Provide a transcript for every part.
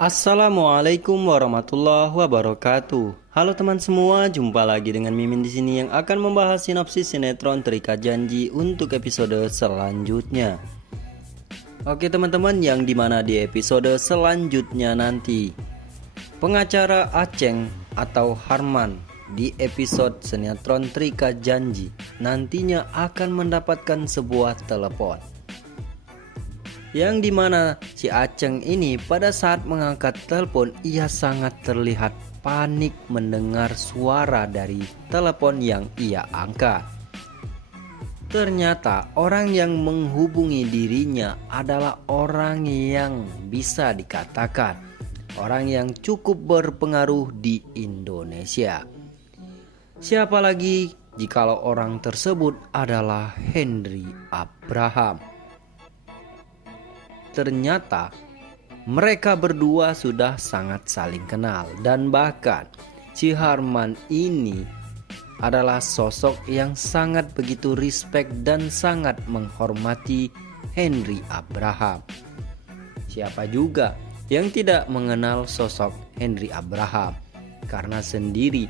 Assalamualaikum warahmatullahi wabarakatuh. Halo teman semua, jumpa lagi dengan Mimin di sini yang akan membahas sinopsis sinetron Terikat Janji untuk episode selanjutnya. Oke teman-teman, yang dimana di episode selanjutnya nanti pengacara Aceng atau Harman di episode sinetron Terikat Janji nantinya akan mendapatkan sebuah telepon, yang dimana si Aceng ini pada saat mengangkat telepon ia sangat terlihat panik mendengar suara dari telepon yang ia angkat. Ternyata orang yang menghubungi dirinya adalah orang yang bisa dikatakan orang yang cukup berpengaruh di Indonesia. Siapa lagi jikalau orang tersebut adalah Henry Abraham. Ternyata mereka berdua sudah sangat saling kenal, dan bahkan si Harman ini adalah sosok yang sangat begitu respect dan sangat menghormati Henry Abraham. Siapa juga yang tidak mengenal sosok Henry Abraham, karena sendiri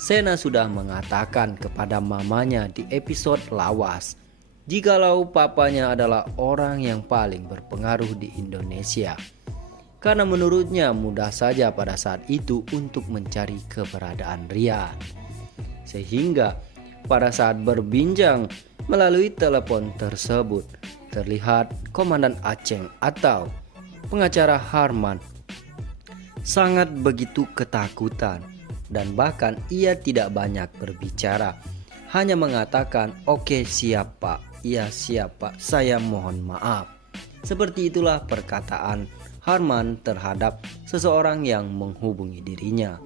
Sena sudah mengatakan kepada mamanya di episode lawas jikalau papanya adalah orang yang paling berpengaruh di Indonesia, karena menurutnya mudah saja pada saat itu untuk mencari keberadaan Rian. Sehingga pada saat berbincang melalui telepon tersebut, terlihat Komandan Aceng atau pengacara Harman sangat begitu ketakutan, dan bahkan ia tidak banyak berbicara, hanya mengatakan oke siap pak. Ya siap pak, saya mohon maaf. Seperti itulah perkataan Harman terhadap seseorang yang menghubungi dirinya.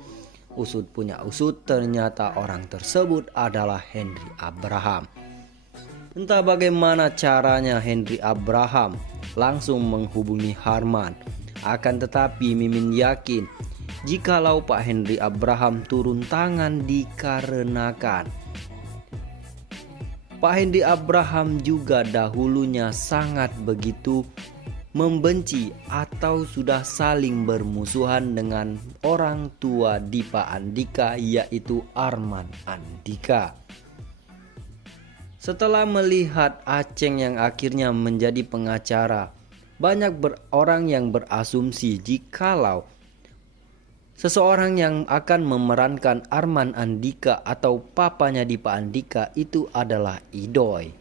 Usut punya usut, ternyata orang tersebut adalah Henry Abraham. Entah bagaimana caranya Henry Abraham langsung menghubungi Harman. Akan tetapi Mimin yakin jikalau Pak Henry Abraham turun tangan dikarenakan Pak Henry Abraham juga dahulunya sangat begitu membenci atau sudah saling bermusuhan dengan orang tua Dipa Andika, yaitu Arman Andika. Setelah melihat Aceng yang akhirnya menjadi pengacara, banyak orang yang berasumsi jikalau seseorang yang akan memerankan Arman Andika atau papanya Dipa Andika itu adalah Idoy.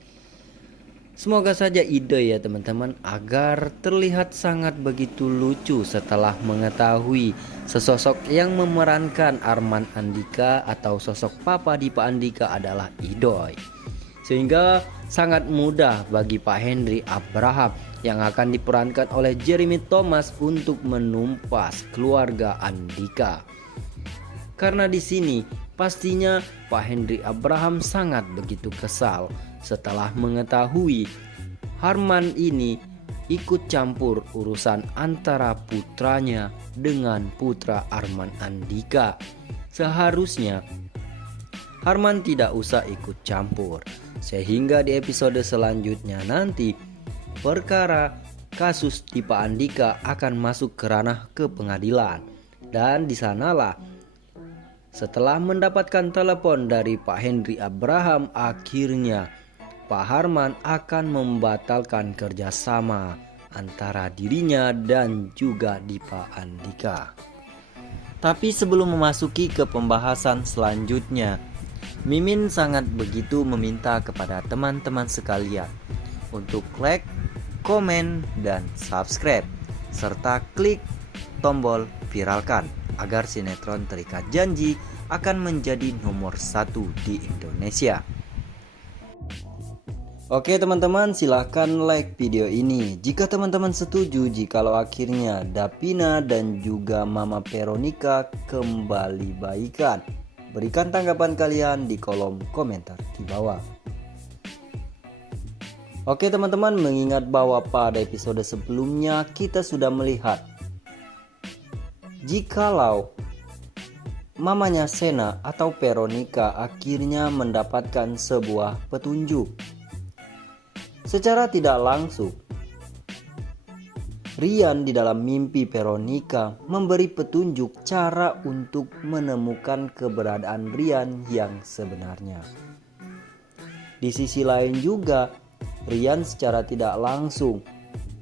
Semoga saja Idoy ya teman-teman, agar terlihat sangat begitu lucu setelah mengetahui sesosok yang memerankan Arman Andika atau sosok papa Dipa Andika adalah Idoy. Sehingga sangat mudah bagi Pak Henry Abraham yang akan diperankan oleh Jeremy Thomas untuk menumpas keluarga Andika. Karena di sini pastinya Pak Henry Abraham sangat begitu kesal setelah mengetahui Harman ini ikut campur urusan antara putranya dengan putra Arman Andika. Seharusnya Harman tidak usah ikut campur, sehingga di episode selanjutnya nanti perkara kasus Dipa Andika akan masuk ke ranah ke pengadilan. Dan di sanalah setelah mendapatkan telepon dari Pak Henry Abraham, akhirnya Pak Harman akan membatalkan kerjasama antara dirinya dan juga Dipa Andika. Tapi sebelum memasuki ke pembahasan selanjutnya, Mimin sangat begitu meminta kepada teman-teman sekalian untuk like, komen, dan subscribe, serta klik tombol viralkan agar sinetron Terikat Janji akan menjadi nomor 1 di Indonesia. Oke teman-teman, silahkan like video ini jika teman-teman setuju jikalau akhirnya Davina dan juga Mama Veronica kembali baikan. Berikan tanggapan kalian di kolom komentar di bawah. Oke teman-teman, mengingat bahwa pada episode sebelumnya kita sudah melihat jikalau mamanya Sena atau Veronica akhirnya mendapatkan sebuah petunjuk. Secara tidak langsung Rian di dalam mimpi Veronica memberi petunjuk cara untuk menemukan keberadaan Rian yang sebenarnya. Di sisi lain juga, Rian secara tidak langsung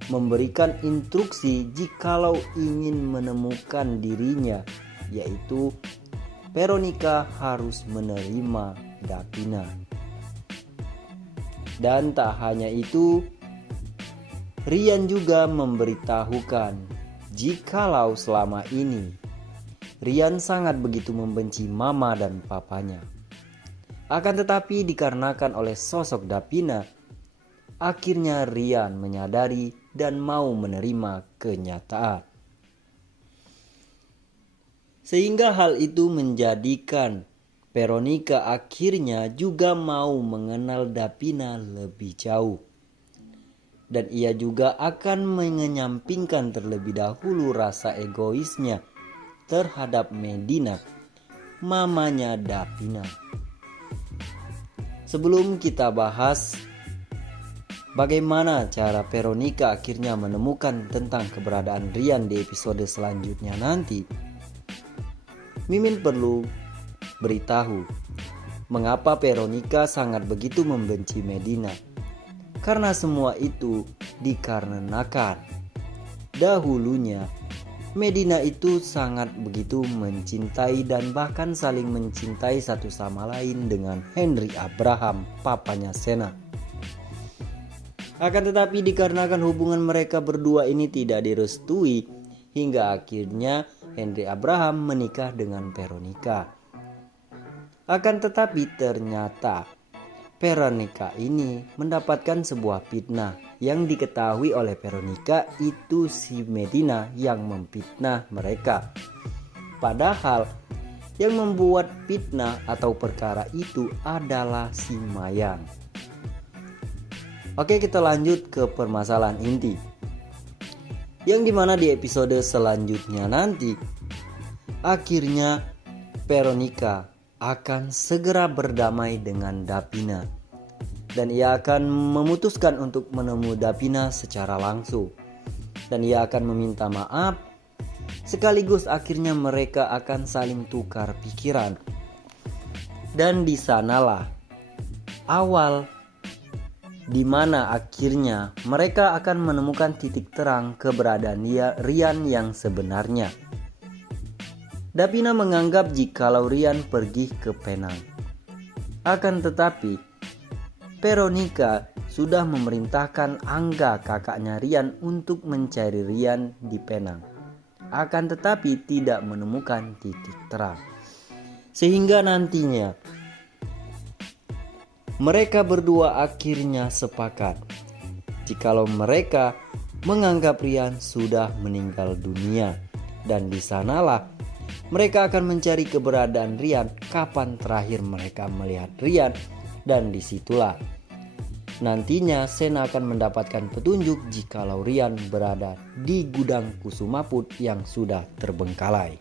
memberikan instruksi jikalau ingin menemukan dirinya, yaitu Veronica harus menerima Davina. Dan tak hanya itu, Rian juga memberitahukan jikalau selama ini Rian sangat begitu membenci mama dan papanya. Akan tetapi dikarenakan oleh sosok Davina, akhirnya Rian menyadari dan mau menerima kenyataan. Sehingga hal itu menjadikan Veronica akhirnya juga mau mengenal Davina lebih jauh. Dan ia juga akan mengenyampingkan terlebih dahulu rasa egoisnya terhadap Medina, mamanya Davina. Sebelum kita bahas bagaimana cara Veronica akhirnya menemukan tentang keberadaan Rian di episode selanjutnya nanti, Mimin perlu beritahu mengapa Veronica sangat begitu membenci Medina. Karena semua itu dikarenakan dahulunya Medina itu sangat begitu mencintai dan bahkan saling mencintai satu sama lain dengan Henry Abraham, papanya Sena. Akan tetapi dikarenakan hubungan mereka berdua ini tidak direstui, hingga akhirnya Henry Abraham menikah dengan Veronica. Akan tetapi ternyata Veronica ini mendapatkan sebuah fitnah yang diketahui oleh Veronica itu si Medina yang memfitnah mereka. Padahal yang membuat fitnah atau perkara itu adalah si Mayang. Oke, kita lanjut ke permasalahan inti. Yang dimana di episode selanjutnya nanti akhirnya Veronica akan segera berdamai dengan Davina, dan ia akan memutuskan untuk menemui Davina secara langsung, dan ia akan meminta maaf, sekaligus akhirnya mereka akan saling tukar pikiran. Dan di sanalah awal di mana akhirnya mereka akan menemukan titik terang keberadaan Rian yang sebenarnya. Davina menganggap jikalau Rian pergi ke Penang. Akan tetapi Veronica sudah memerintahkan Angga, kakaknya Rian, untuk mencari Rian di Penang. Akan tetapi tidak menemukan titik terang. Sehingga nantinya mereka berdua akhirnya sepakat jikalau mereka menganggap Rian sudah meninggal dunia. Dan di sanalah mereka akan mencari keberadaan Rian, kapan terakhir mereka melihat Rian, dan disitulah nantinya Sena akan mendapatkan petunjuk jikalau Rian berada di gudang Kusumaput yang sudah terbengkalai.